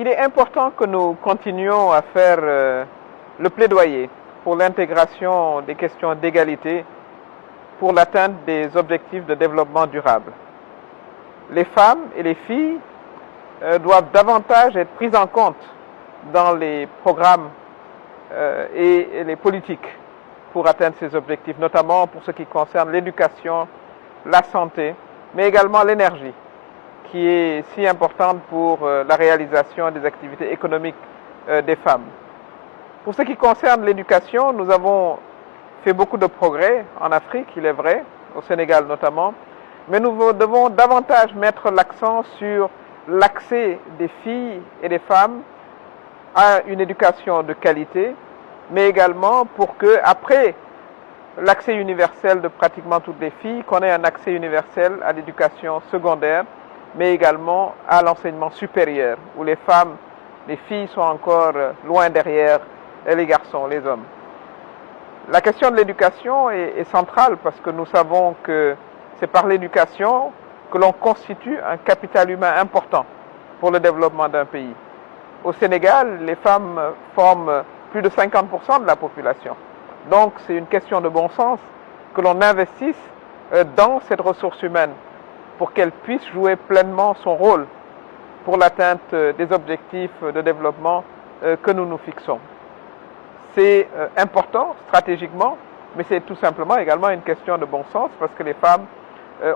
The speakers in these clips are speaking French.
Il est important que nous continuions à faire le plaidoyer pour l'intégration des questions d'égalité pour l'atteinte des objectifs de développement durable. Les femmes et les filles doivent davantage être prises en compte dans les programmes et les politiques pour atteindre ces objectifs, notamment pour ce qui concerne l'éducation, la santé, mais également l'énergie, qui est si importante pour la réalisation des activités économiques des femmes. Pour ce qui concerne l'éducation, nous avons fait beaucoup de progrès en Afrique, il est vrai, au Sénégal notamment, mais nous devons davantage mettre l'accent sur l'accès des filles et des femmes à une éducation de qualité, mais également pour que, après l'accès universel de pratiquement toutes les filles, qu'on ait un accès universel à l'éducation secondaire, mais également à l'enseignement supérieur, où les femmes, les filles sont encore loin derrière les garçons, les hommes. La question de l'éducation est centrale parce que nous savons que c'est par l'éducation que l'on constitue un capital humain important pour le développement d'un pays. Au Sénégal, les femmes forment plus de 50% de la population. Donc c'est une question de bon sens que l'on investisse dans cette ressource humaine pour qu'elle puisse jouer pleinement son rôle pour l'atteinte des objectifs de développement que nous nous fixons. C'est important stratégiquement, mais c'est tout simplement également une question de bon sens parce que les femmes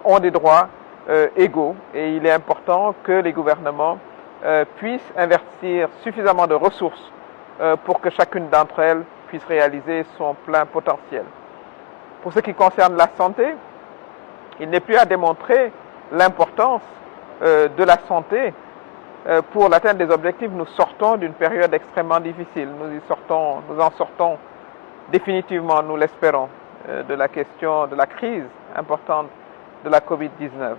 ont des droits égaux et il est important que les gouvernements puissent investir suffisamment de ressources pour que chacune d'entre elles puisse réaliser son plein potentiel. Pour ce qui concerne la santé, il n'est plus à démontrer l'importance de la santé pour l'atteinte des objectifs. Nous sortons d'une période extrêmement difficile. Nous en sortons définitivement, nous l'espérons, de la question de la crise importante de la Covid-19,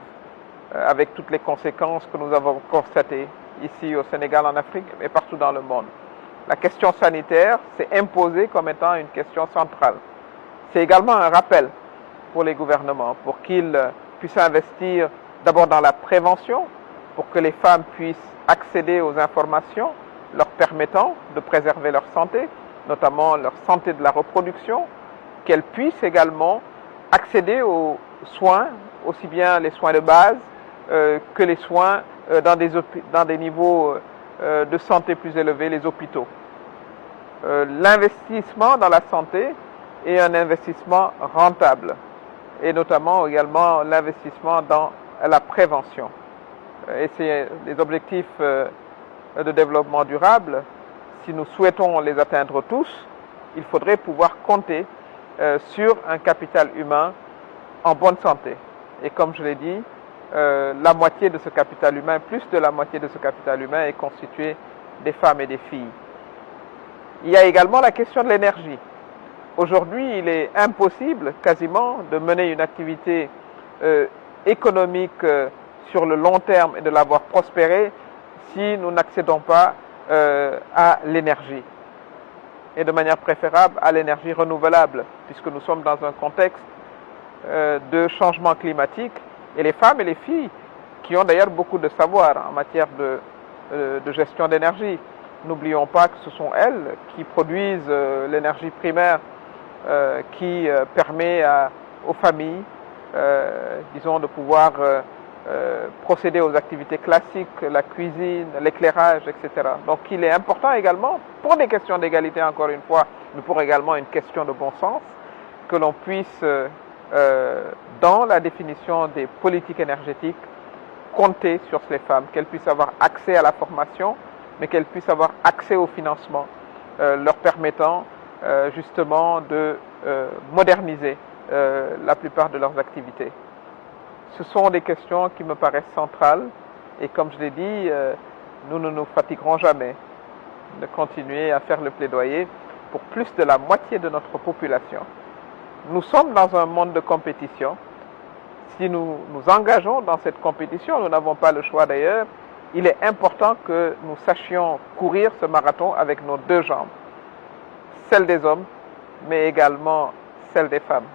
avec toutes les conséquences que nous avons constatées ici au Sénégal, en Afrique et partout dans le monde. La question sanitaire s'est imposée comme étant une question centrale. C'est également un rappel pour les gouvernements, pour qu'ils puissent investir d'abord dans la prévention, pour que les femmes puissent accéder aux informations leur permettant de préserver leur santé, notamment leur santé de la reproduction, qu'elles puissent également accéder aux soins, aussi bien les soins de base que les soins dans des niveaux de santé plus élevés, les hôpitaux. L'investissement dans la santé est un investissement rentable, et notamment également l'investissement dans la prévention. Et c'est les objectifs de développement durable. Si nous souhaitons les atteindre tous, il faudrait pouvoir compter sur un capital humain en bonne santé. Et comme je l'ai dit, la moitié de ce capital humain, plus de la moitié de ce capital humain est constitué des femmes et des filles. Il y a également la question de l'énergie. Aujourd'hui, il est impossible quasiment de mener une activité économique sur le long terme et de la voir prospérer si nous n'accédons pas à l'énergie. Et de manière préférable à l'énergie renouvelable, puisque nous sommes dans un contexte de changement climatique. Et les femmes et les filles, qui ont d'ailleurs beaucoup de savoir en matière de gestion d'énergie, n'oublions pas que ce sont elles qui produisent l'énergie primaire qui permet aux familles, disons, de pouvoir procéder aux activités classiques, la cuisine, l'éclairage, etc. Donc il est important également, pour des questions d'égalité encore une fois, mais pour également une question de bon sens, que l'on puisse, dans la définition des politiques énergétiques, compter sur ces femmes, qu'elles puissent avoir accès à la formation, mais qu'elles puissent avoir accès au financement, leur permettant justement de moderniser la plupart de leurs activités. Ce sont des questions qui me paraissent centrales et comme je l'ai dit, nous ne nous fatiguerons jamais de continuer à faire le plaidoyer pour plus de la moitié de notre population. Nous sommes dans un monde de compétition. Si nous nous engageons dans cette compétition, nous n'avons pas le choix d'ailleurs, il est important que nous sachions courir ce marathon avec nos deux jambes, celle des hommes, mais également celle des femmes.